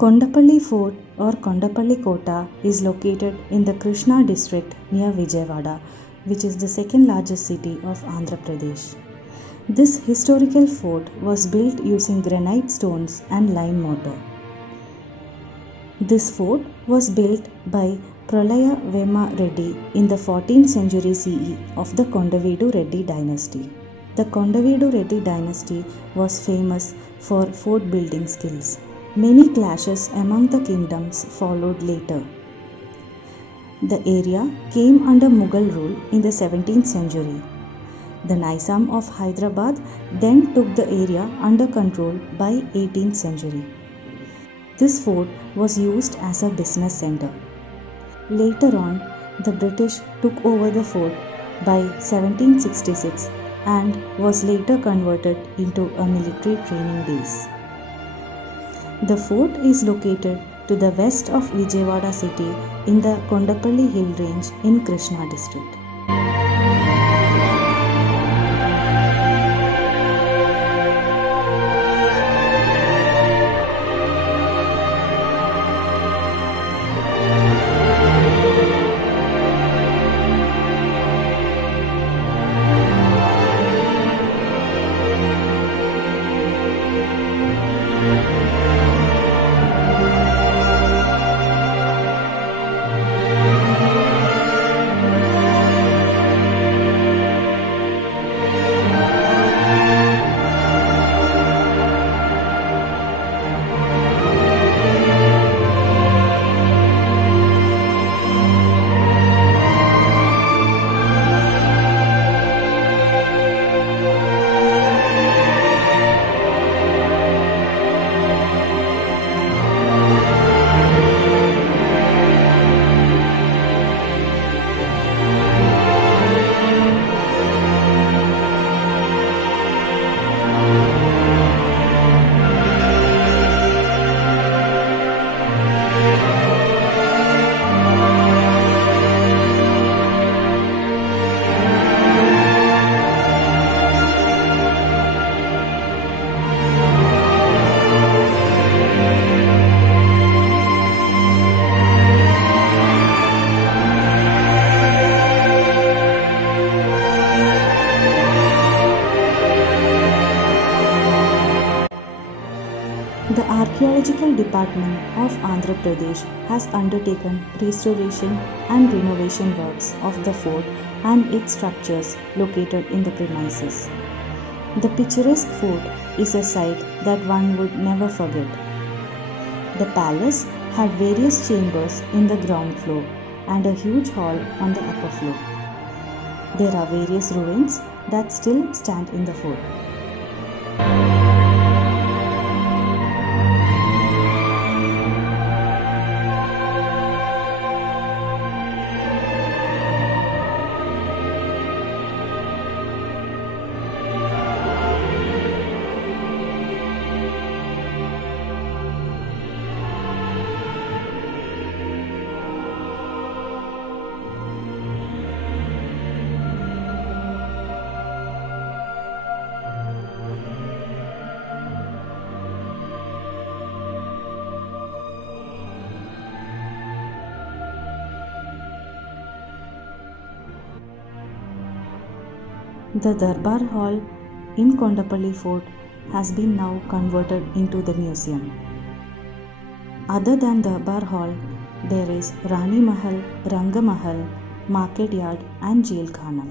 Kondapalli Fort or Kondapalli Kota is located in the Krishna district near Vijayawada, which is the second largest city of Andhra Pradesh. This historical fort was built using granite stones and lime mortar. This fort was built by Pralaya Vema Reddy in the 14th century CE of the Kondavedu Reddy dynasty. The Kondavedu Reddy dynasty was famous for fort building skills. Many clashes among the kingdoms followed later. The area came under Mughal rule in the 17th century. The Nizam of Hyderabad then took the area under control by 18th century. This fort was used as a business center. Later on, the British took over the fort by 1766 and was later converted into a military training base. The fort is located to the west of Vijayawada city in the Kondapalli hill range in Krishna district. The Archaeological Department of Andhra Pradesh has undertaken restoration and renovation works of the fort and its structures located in the premises. The picturesque fort is a sight that one would never forget. The palace had various chambers in the ground floor and a huge hall on the upper floor. There are various ruins that still stand in the fort. The Darbar Hall in Kondapalli Fort has been now converted into the museum. Other than Darbar Hall, there is Rani Mahal, Ranga Mahal, Market Yard and Jail Khana.